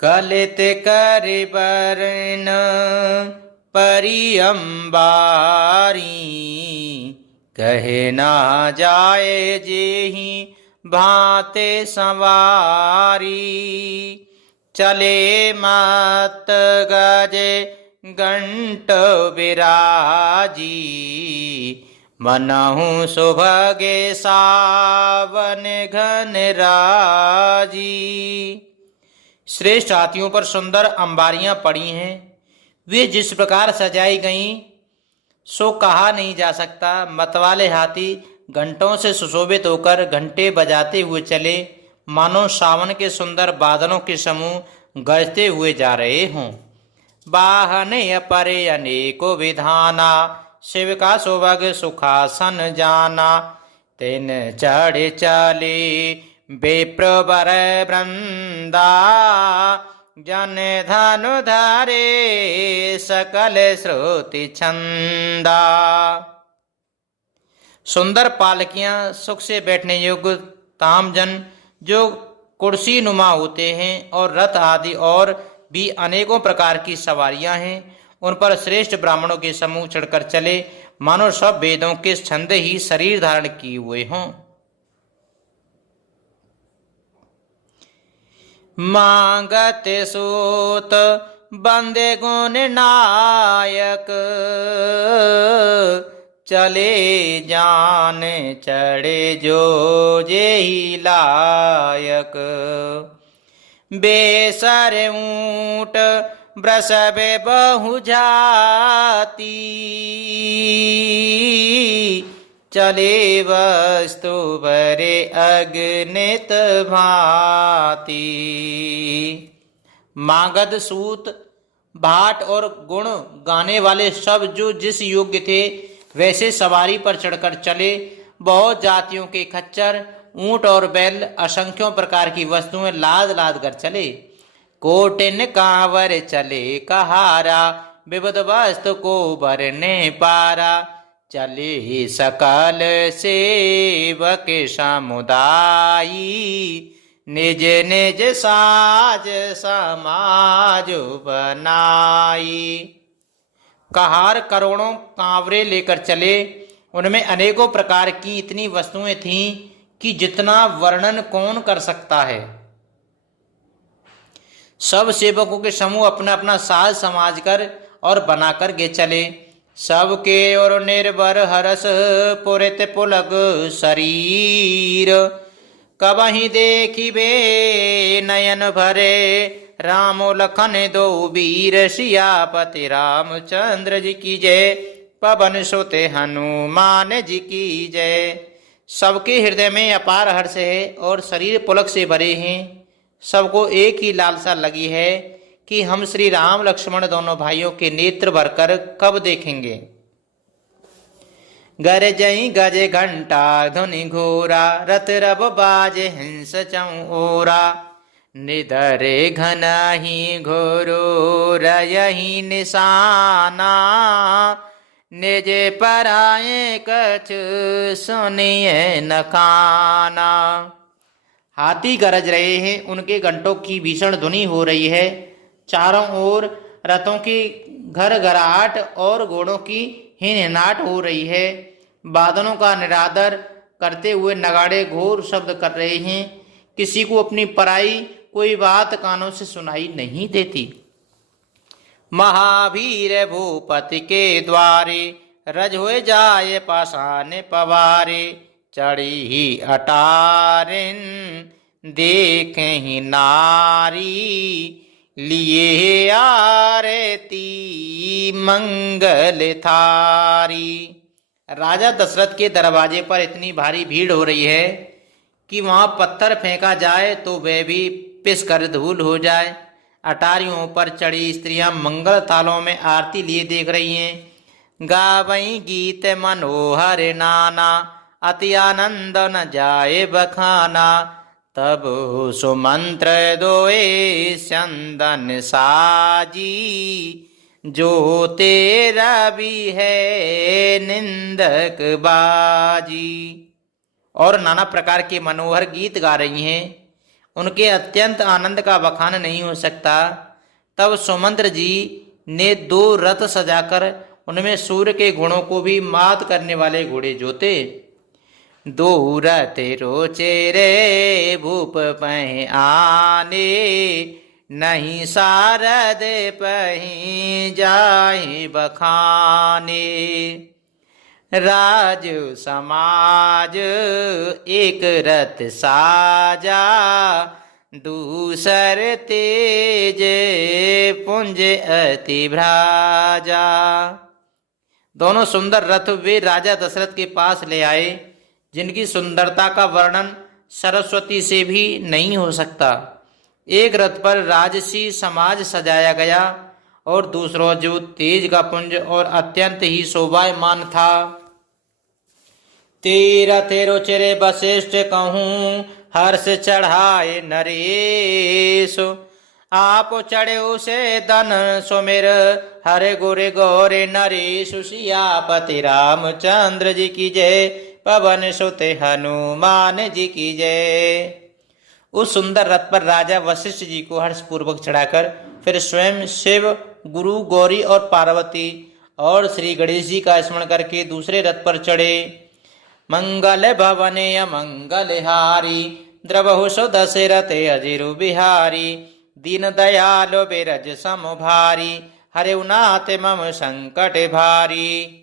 कलित कर बरन परियम्बारी, कहे ना जाए जेहि भांते संवारी। चले मत गजे घंट बिराजी, मनहु सुभगे सावन घन राजी। श्रेष्ठ हाथियों पर सुंदर अंबारियां पड़ी हैं। वे जिस प्रकार सजाई गईं सो कहा नहीं जा सकता। मतवाले हाथी घंटों से सुशोभित होकर घंटे बजाते हुए चले, मानो सावन के सुंदर बादलों के समूह गरजते हुए जा रहे हों। वाहन अपरे अनेको विधाना, शिव का सुभग सुखासन जाना। तिन चढ़ चले विप्रवर वृंदा, जन धनु धारे सकल श्रुति छंदा। सुंदर पालकियां, सुख से बैठने योग्य तामजन जो कुर्सी नुमा होते हैं, और रथ आदि और भी अनेकों प्रकार की सवारियां हैं, उन पर श्रेष्ठ ब्राह्मणों के समूह चढ़कर चले, मानो सब वेदों के छंद ही शरीर धारण किए हुए हों। मांगत सूत बंदे गुण नायक, चले जान चढ़े जो जेहि लायक। बेसर ऊंट वृषभ बहु जाति, चले वस्तु भरे अगणित भांति। मागध, सूत, भाट और गुण गाने वाले सब जो जिस योग्य थे वैसे सवारी पर चढ़कर चले। बहुत जातियों के खच्चर, ऊंट और बैल, असंख्यों प्रकार की वस्तुएं लाद लाद कर चले। कोटिन कांवर चले कहारा, विविध वस्तु को भरने पारा। चले सकल सेवक समुदायी, निज निज साज समाज बनाई। कहार करोड़ों कांवरे लेकर चले, उनमें अनेकों प्रकार की इतनी वस्तुएं थीं कि जितना वर्णन कौन कर सकता है। सब सेवकों के समूह अपना अपना साज समाज कर और बनाकर गे चले। सबके और निर्भर हरस पुरित पुलक शरीर, कबहि देखिबे नयन भरे। राम लखन दो वीर, सियापति रामचंद्र जी की जय। पवन सुत हनुमान जी की जय। सबके हृदय में अपार हर्ष है और शरीर पुलक से भरे हैं। सबको एक ही लालसा लगी है कि हम श्री राम लक्ष्मण दोनों भाइयों के नेत्र भरकर कब देखेंगे। गरजई गजे घंटा धुनि घोरा, रथ रब बाजे हंस चौरा। निधरे घनहि घोरो रयहि निशाना, निज पराए कछु सुनिए न काना। हाथी गरज रहे हैं, उनके घंटों की भीषण ध्वनि हो रही है। चारों ओर रथों की घर घराहट और घोड़ों की हिनहिनाहट हो रही है। बादलों का निरादर करते हुए नगाड़े घोर शब्द कर रहे हैं। किसी को अपनी पराई कोई बात कानों से सुनाई नहीं देती। महावीर भूपति के द्वारे, रज होए जाए पाषाण पवारे। चढ़ी ही अटारिन देखे ही नारी, लिए आरती मंगल थारी। राजा दशरथ के दरवाजे पर इतनी भारी भीड़ हो रही है कि वहां पत्थर फेंका जाए तो वह भी पिस कर धूल हो जाए। अटारियों पर चढ़ी स्त्रियां मंगल थालों में आरती लिए देख रही हैं। गावई गीत मनोहर नाना, अति आनंद न जाए बखाना। तब सुमंत्र दोए चंदन साजी, जो तेरा भी है निंदक बाजी। और नाना प्रकार के मनोहर गीत गा रही हैं। उनके अत्यंत आनंद का बखान नहीं हो सकता। तब सुमंत्र जी ने 2 रथ सजाकर उनमें सूर्य के गुणों को भी मात करने वाले घोड़े जोते। 2 रथ रोचे रे भूप पह आने, नहीं सारद पही जाहि बखाने। राज समाज एक रथ साजा, दूसर तेज पुंज अति भ्राजा। दोनों सुंदर रथ वे राजा दशरथ के पास ले आए, जिनकी सुंदरता का वर्णन सरस्वती से भी नहीं हो सकता। एक रथ पर राजसी समाज सजाया गया और दूसरा जो तेज का पुंज और अत्यंत ही शोभायमान था। तीरथ रुचिर वशिष्ठ कहूँ, हर्ष चढ़ाए नरेश, आप चढ़े उसे धन सुमिर, हरे गुरे गौरे नरेश। सियापति रामचंद्र जी की जय, पवन सुत हनुमान जी की जय। उस सुंदर रथ पर राजा वशिष्ठ जी को हर्षपूर्वक चढ़ाकर फिर स्वयं शिव, गुरु, गौरी और पार्वती और श्री गणेश जी का स्मरण करके दूसरे रथ पर चढ़े। मंगल भवने अमंगल हारी, द्रवहु सो दशरथ अजिरु बिहारी, दीन दयालो बिरज सम भारी, हरे नाथ मम संकट भारी।